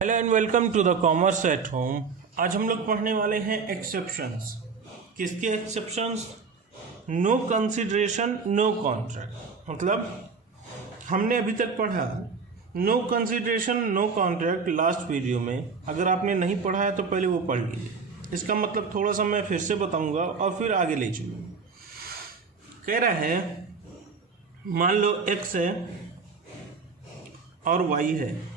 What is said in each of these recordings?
Hello and welcome to the commerce at home. आज हम लोग पढ़ने वाले हैं एक्सेप्शंस। किसके exceptions? No consideration no contract. मतलब हमने अभी तक पढ़ा no consideration no contract last video में। अगर आपने नहीं पढ़ा है तो पहले वो पढ़ लीजिए। इसका मतलब थोड़ा सा मैं फिर से बताऊंगा और फिर आगे ले चलूँगा। कह रहा है मान लो x है और y है।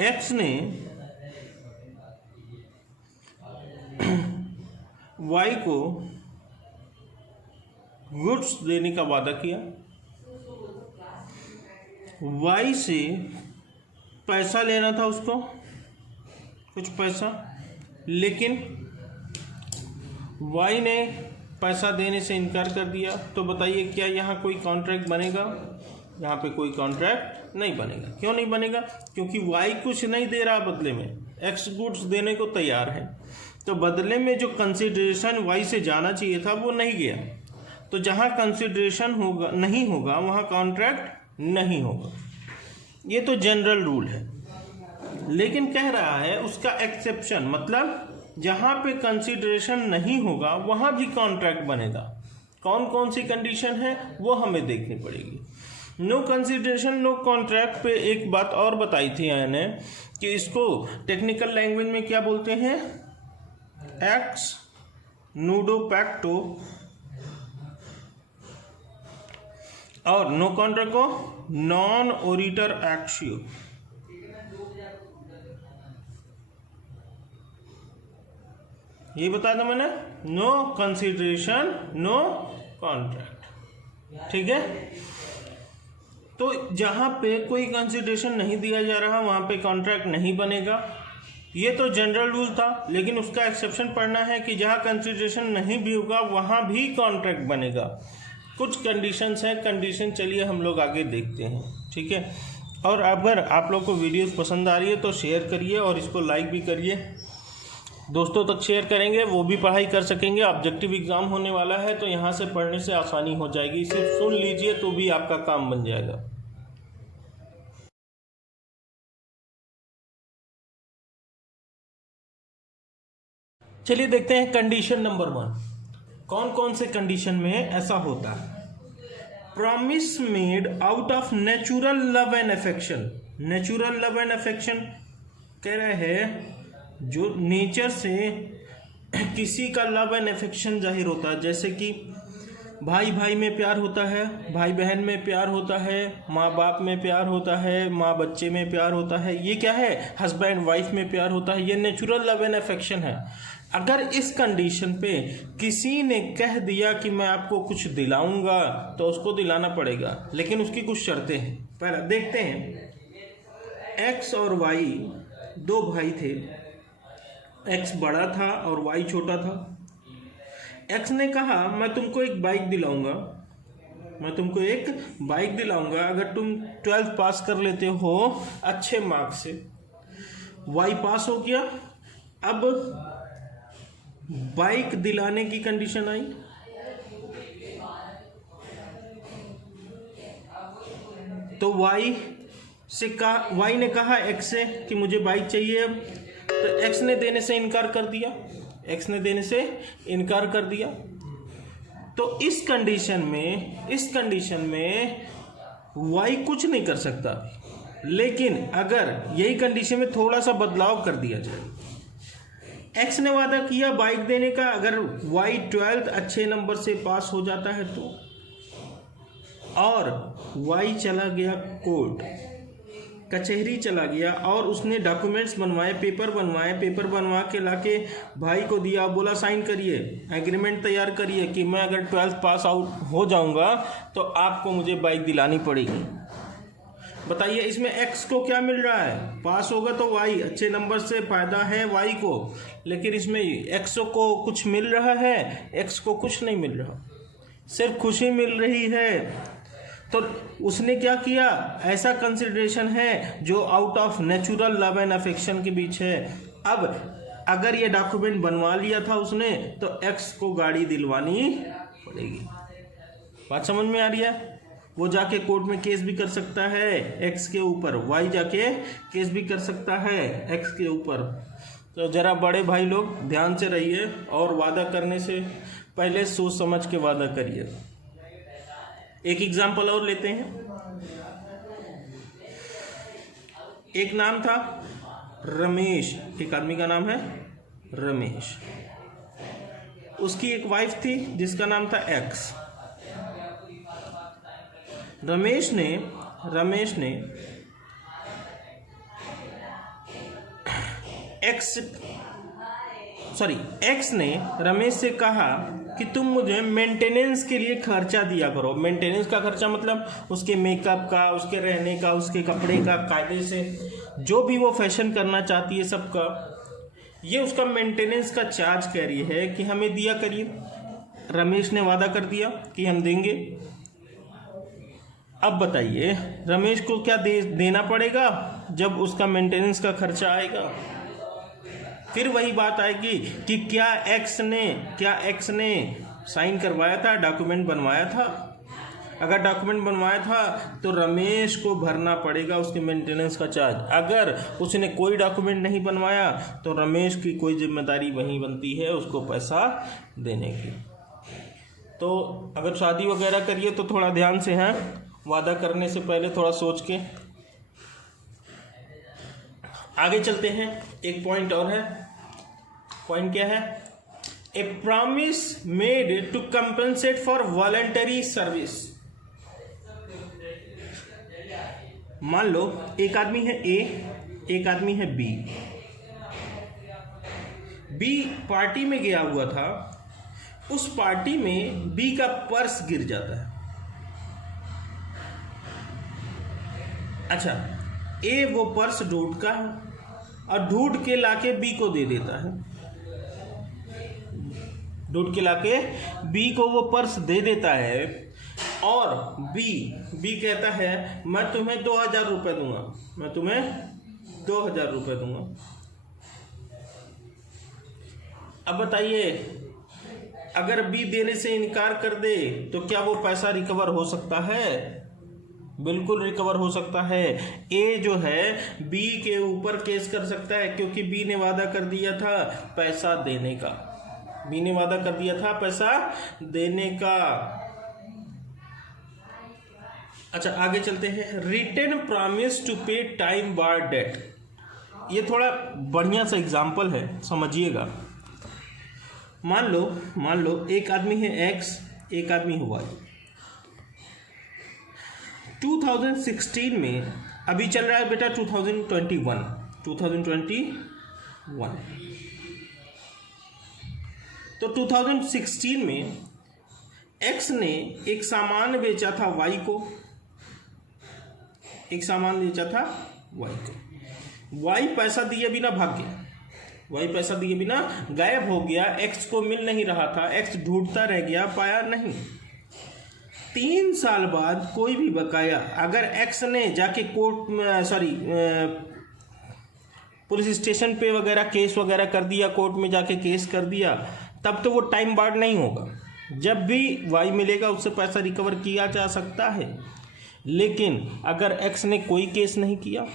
एक्स ने वाई को गुड्स देने का वादा किया, वाई से पैसा लेना था उसको, कुछ पैसा, लेकिन वाई ने पैसा देने से इनकार कर दिया। तो बताइए क्या यहाँ कोई कॉन्ट्रैक्ट बनेगा? यहाँ पे कोई कॉन्ट्रैक्ट नहीं बनेगा। क्यों नहीं बनेगा? क्योंकि वाई कुछ नहीं दे रहा, बदले में एक्स गुड्स देने को तैयार है। तो बदले में जो कंसिडरेशन वाई से जाना चाहिए था वो नहीं गया। तो जहाँ कंसिडरेशन होगा नहीं होगा वहाँ कॉन्ट्रैक्ट नहीं होगा। ये तो जनरल रूल है। लेकिन कह रहा है उसका एक्सेप्शन, मतलब जहाँ पे कंसिडरेशन नहीं होगा वहाँ भी कॉन्ट्रैक्ट बनेगा। कौन कौन सी कंडीशन है वो हमें देखनी पड़ेगी। नो कंसिडरेशन नो कॉन्ट्रैक्ट पे एक बात और बताई थी मैंने कि इसको टेक्निकल लैंग्वेज में क्या बोलते हैं? एक्स नूडो पैक्टो, और नो कॉन्ट्रैक्ट को नॉन ओरिटर एक्शियो। ये बताया था मैंने, नो कंसिडरेशन नो कॉन्ट्रैक्ट। ठीक है। तो जहाँ पे कोई कंसिडरेशन नहीं दिया जा रहा वहाँ पे कॉन्ट्रैक्ट नहीं बनेगा। ये तो जनरल रूल था, लेकिन उसका एक्सेप्शन पढ़ना है कि जहाँ कंसिडरेशन नहीं भी होगा वहाँ भी कॉन्ट्रैक्ट बनेगा। कुछ कंडीशंस हैं, कंडीशन चलिए हम लोग आगे देखते हैं। ठीक है। और अगर आप लोग को वीडियोस पसंद आ रही है तो शेयर करिए और इसको लाइक भी करिए। दोस्तों तक शेयर करेंगे, वो भी पढ़ाई कर सकेंगे। ऑब्जेक्टिव एग्जाम होने वाला है तो यहाँ से पढ़ने से आसानी हो जाएगी। सिर्फ सुन लीजिए तो भी आपका काम बन जाएगा। चलिए देखते हैं कंडीशन नंबर 1। कौन कौन से कंडीशन में ऐसा होता है? Promise made out of natural love and affection. Natural love and affection कह रहे हैं जो नेचर से किसी का लव एंड अफेक्शन जाहिर होता है। जैसे कि भाई भाई में प्यार होता है, भाई बहन में प्यार होता है, माँ बाप में प्यार होता है, माँ बच्चे में प्यार होता है। ये क्या है? हस्बैंड वाइफ में प्यार होता है। ये नेचुरल लव एंड अफेक्शन है। अगर इस कंडीशन पे किसी ने कह दिया कि मैं आपको कुछ दिलाऊंगा तो उसको दिलाना पड़ेगा, लेकिन उसकी कुछ शर्तें हैं। पहला देखते हैं। एक्स और वाई दो भाई थे। एक्स बड़ा था और वाई छोटा था। एक्स ने कहा मैं तुमको एक बाइक दिलाऊंगा, मैं तुमको एक बाइक दिलाऊंगा अगर तुम 12th पास कर लेते हो अच्छे मार्क्स से। वाई पास हो गया। अब बाइक दिलाने की कंडीशन आई। तो वाई ने कहा एक्स से कि मुझे बाइक चाहिए। अब तो एक्स ने देने से इनकार कर दिया। एक्स ने देने से इनकार कर दिया। तो इस कंडीशन में वाई कुछ नहीं कर सकता। लेकिन अगर यही कंडीशन में थोड़ा सा बदलाव कर दिया जाए, एक्स ने वादा किया बाइक देने का अगर वाई 12th अच्छे नंबर से पास हो जाता है तो, और वाई चला गया कोर्ट, कचहरी चला गया और उसने डॉक्यूमेंट्स बनवाए, पेपर बनवा के लाके भाई को दिया, बोला साइन करिए, एग्रीमेंट तैयार करिए कि मैं अगर 12th पास आउट हो जाऊंगा तो आपको मुझे बाइक दिलानी पड़ेगी। बताइए इसमें एक्स को क्या मिल रहा है? पास होगा तो वाई अच्छे नंबर से फायदा है वाई को, लेकिन इसमें एक्स को कुछ मिल रहा है, एक्स को कुछ नहीं मिल रहा, सिर्फ खुशी मिल रही है। तो उसने क्या किया? ऐसा कंसिडरेशन है जो out of natural love and affection के बीच है। अब अगर ये डॉक्यूमेंट बनवा लिया था उसने तो एक्स को गाड़ी दिलवानी पड़ेगी। बात समझ में आ रही है? वो जाके कोर्ट में केस भी कर सकता है एक्स के ऊपर, वाई जाके केस भी कर सकता है एक्स के ऊपर। तो जरा बड़े भाई लोग ध्यान से रहिए और वादा करने से पहले सोच समझ के वादा करिए। एक एग्जाम्पल और लेते हैं। एक नाम था रमेश, एक आदमी का नाम है रमेश, उसकी एक वाइफ थी जिसका नाम था एक्स। रमेश ने एक्स ने रमेश से कहा कि तुम मुझे मेंटेनेंस के लिए खर्चा दिया करो। मेंटेनेंस का खर्चा मतलब उसके मेकअप का, उसके रहने का, उसके कपड़े का, कायदे से जो भी वो फैशन करना चाहती है सबका, ये उसका मेंटेनेंस का चार्ज कह रही है कि हमें दिया करिए। रमेश ने वादा कर दिया कि हम देंगे। अब बताइए रमेश को क्या देना पड़ेगा जब उसका मेंटेनेंस का खर्चा आएगा? फिर वही बात आएगी कि क्या एक्स ने साइन करवाया था, डॉक्यूमेंट बनवाया था? अगर डॉक्यूमेंट बनवाया था तो रमेश को भरना पड़ेगा उसके मेंटेनेंस का चार्ज। अगर उसने कोई डॉक्यूमेंट नहीं बनवाया तो रमेश की कोई जिम्मेदारी वहीं बनती है उसको पैसा देने की। तो अगर शादी वगैरह करिए तो थोड़ा ध्यान से हैं, वादा करने से पहले थोड़ा सोच के। आगे चलते हैं। एक पॉइंट और है। पॉइंट क्या है? A promise made to compensate for voluntary service. मान लो एक आदमी है ए, एक आदमी है बी। बी पार्टी में गया हुआ था, उस पार्टी में बी का पर्स गिर जाता है। अच्छा, ए वो पर्स ढूंढता है और ढूंढ के लाके बी को दे देता है। ढूंढ के लाके बी को वो पर्स दे देता है और बी कहता है मैं तुम्हें 2000 रुपये दूंगा, मैं तुम्हें 2000 रुपये दूंगा। अब बताइए अगर बी देने से इनकार कर दे तो क्या वो पैसा रिकवर हो सकता है? बिल्कुल रिकवर हो सकता है। ए जो है बी के ऊपर केस कर सकता है क्योंकि बी ने वादा कर दिया था पैसा देने का। बी ने वादा कर दिया था पैसा देने का। अच्छा आगे चलते हैं। रिटन प्रॉमिस टू पे टाइम बार डेट। ये थोड़ा बढ़िया सा एग्जाम्पल है, समझिएगा। मान लो एक आदमी है एक्स, एक आदमी है वाई। 2016 में, अभी चल रहा है बेटा 2021। तो 2016 में एक्स ने एक सामान बेचा था वाई को, एक सामान बेचा था वाई को। वाई पैसा दिए बिना भाग गया, वाई पैसा दिए बिना गायब हो गया। एक्स को मिल नहीं रहा था, एक्स ढूंढता रह गया, पाया नहीं। 3 साल बाद कोई भी बकाया अगर एक्स ने जाके कोर्ट में पुलिस स्टेशन पे वगैरह केस वगैरह कर दिया, कोर्ट में जाके केस कर दिया, तब तो वो टाइम बार्ड नहीं होगा। जब भी वाई मिलेगा उससे पैसा रिकवर किया जा सकता है। लेकिन अगर एक्स ने कोई केस नहीं किया,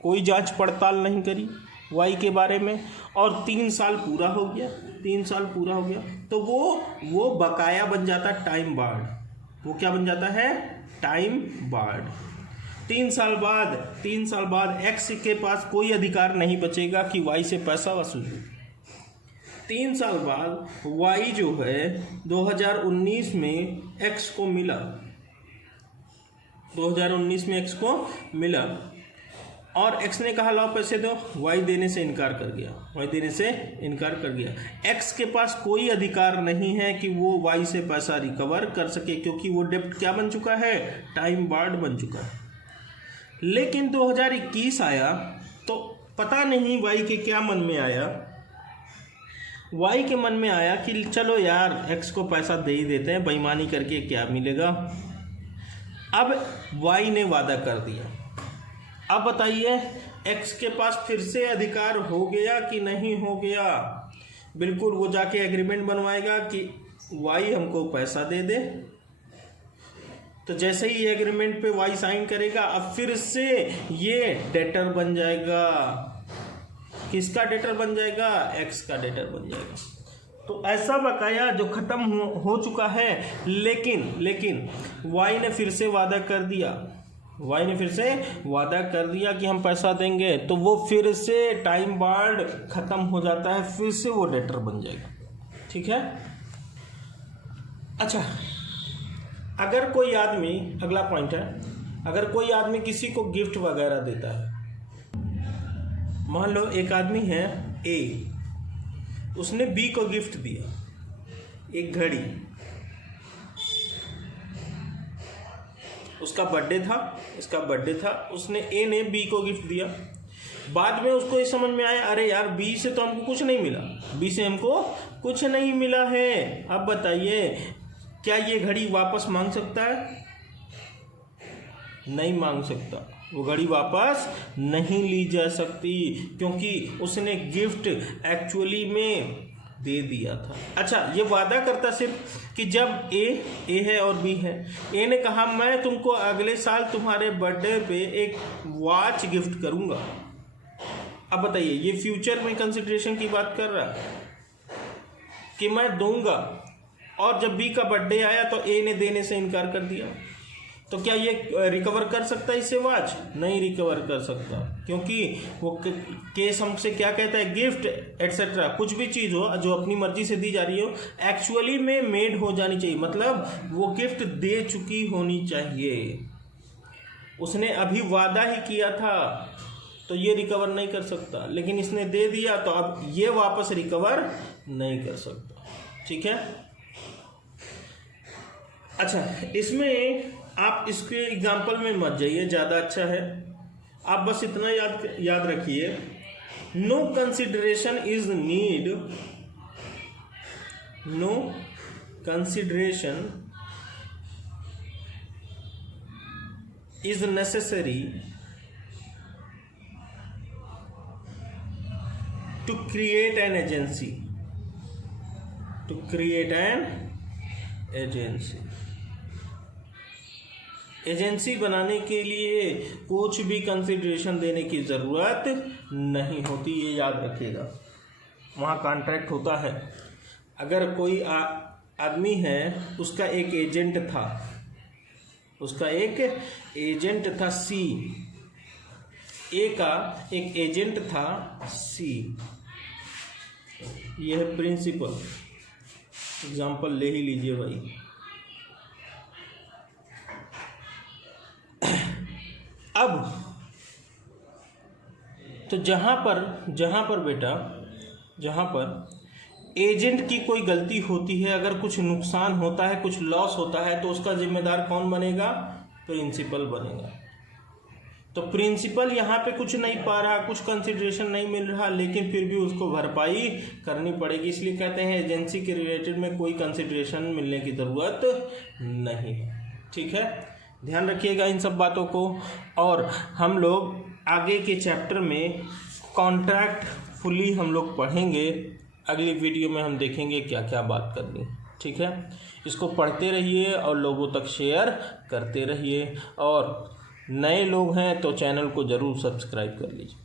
कोई जांच पड़ताल नहीं करी वाई के बारे में और 3 साल पूरा हो गया, 3 साल पूरा हो गया, तो वो बकाया बन जाता टाइम बार्ड। वो क्या बन जाता है? Time barred. 3 साल बाद एक्स के पास कोई अधिकार नहीं बचेगा कि वाई से पैसा वसूले। 3 साल बाद वाई जो है 2019 में एक्स को मिला, 2019 में एक्स को मिला और एक्स ने कहा लाओ पैसे दो, वाई देने से इनकार कर गया, वाई देने से इनकार कर गया। एक्स के पास कोई अधिकार नहीं है कि वो वाई से पैसा रिकवर कर सके क्योंकि वो डेब्ट क्या बन चुका है? टाइम बार्ड बन चुका है। लेकिन 2021 आया तो पता नहीं वाई के क्या मन में आया। वाई के मन में आया कि चलो यार एक्स को पैसा दे ही देते हैं, बेईमानी करके क्या मिलेगा। अब वाई ने वादा कर दिया। अब बताइए एक्स के पास फिर से अधिकार हो गया कि नहीं हो गया? बिल्कुल, वो जाके एग्रीमेंट बनवाएगा कि वाई हमको पैसा दे दे तो जैसे ही एग्रीमेंट पे वाई साइन करेगा अब फिर से ये डेटर बन जाएगा। किसका डेटर बन जाएगा? एक्स का डेटर बन जाएगा। तो ऐसा बकाया जो खत्म हो चुका है, लेकिन वाई ने फिर से वादा कर दिया, कि हम पैसा देंगे, तो वो फिर से टाइम बार्ड खत्म हो जाता है, फिर से वो डेटर बन जाएगा। ठीक है। अच्छा, अगर कोई आदमी, अगला पॉइंट है, अगर कोई आदमी किसी को गिफ्ट वगैरह देता है, मान लो एक आदमी है ए, उसने बी को गिफ्ट दिया एक घड़ी, उसका बर्थडे था, उसने ए ने बी को गिफ्ट दिया। बाद में उसको ये समझ में आया, अरे यार बी से तो हमको कुछ नहीं मिला, है। अब बताइए, क्या ये घड़ी वापस मांग सकता है? नहीं मांग सकता, वो घड़ी वापस नहीं ली जा सकती, क्योंकि उसने गिफ्ट एक्चुअली में दे दिया था। अच्छा, ये वादा करता सिर्फ कि जब ए है और बी है, ए ने कहा मैं तुमको अगले साल तुम्हारे बर्थडे पे एक वॉच गिफ्ट करूंगा। अब बताइए, ये फ्यूचर में कंसिडरेशन की बात कर रहा है कि मैं दूंगा, और जब बी का बर्थडे आया तो ए ने देने से इनकार कर दिया, तो क्या ये रिकवर कर सकता है इससे वॉच? नहीं रिकवर कर सकता, क्योंकि वो केस हमसे क्या कहता है, गिफ्ट एटसेट्रा, कुछ भी चीज़ हो जो अपनी मर्जी से दी जा रही हो, एक्चुअली में मेड हो जानी चाहिए, मतलब वो गिफ्ट दे चुकी होनी चाहिए। उसने अभी वादा ही किया था, तो ये रिकवर नहीं कर सकता, लेकिन इसने दे दिया तो अब ये वापस रिकवर नहीं कर सकता। ठीक है। अच्छा, इसमें आप इसके एग्जाम्पल में मत जाइए, ज़्यादा अच्छा है। आप बस इतना याद रखिए, no consideration is need, no consideration is necessary to create an agency, agency बनाने के लिए कुछ भी कंसिडरेशन देने की ज़रूरत नहीं होती, ये याद रखिएगा। वहाँ कॉन्ट्रैक्ट होता है। अगर कोई आदमी है, उसका एक एजेंट था सी, ए का एक एजेंट था सी, यह है प्रिंसिपल। एग्जाम्पल ले ही लीजिए भाई। अब तो जहाँ पर एजेंट की कोई गलती होती है, अगर कुछ नुकसान होता है, कुछ लॉस होता है, तो उसका जिम्मेदार कौन बनेगा? प्रिंसिपल बनेगा। तो प्रिंसिपल यहाँ पे कुछ नहीं पा रहा, कुछ कंसिडरेशन नहीं मिल रहा, लेकिन फिर भी उसको भरपाई करनी पड़ेगी। इसलिए कहते हैं एजेंसी के रिलेटेड में कोई कंसिडरेशन मिलने की ज़रूरत नहीं है। ठीक है, ध्यान रखिएगा इन सब बातों को। और हम लोग आगे के चैप्टर में कॉन्ट्रैक्ट फुली हम लोग पढ़ेंगे। अगली वीडियो में हम देखेंगे क्या क्या बात करनी। ठीक है, इसको पढ़ते रहिए और लोगों तक शेयर करते रहिए, और नए लोग हैं तो चैनल को ज़रूर सब्सक्राइब कर लीजिए।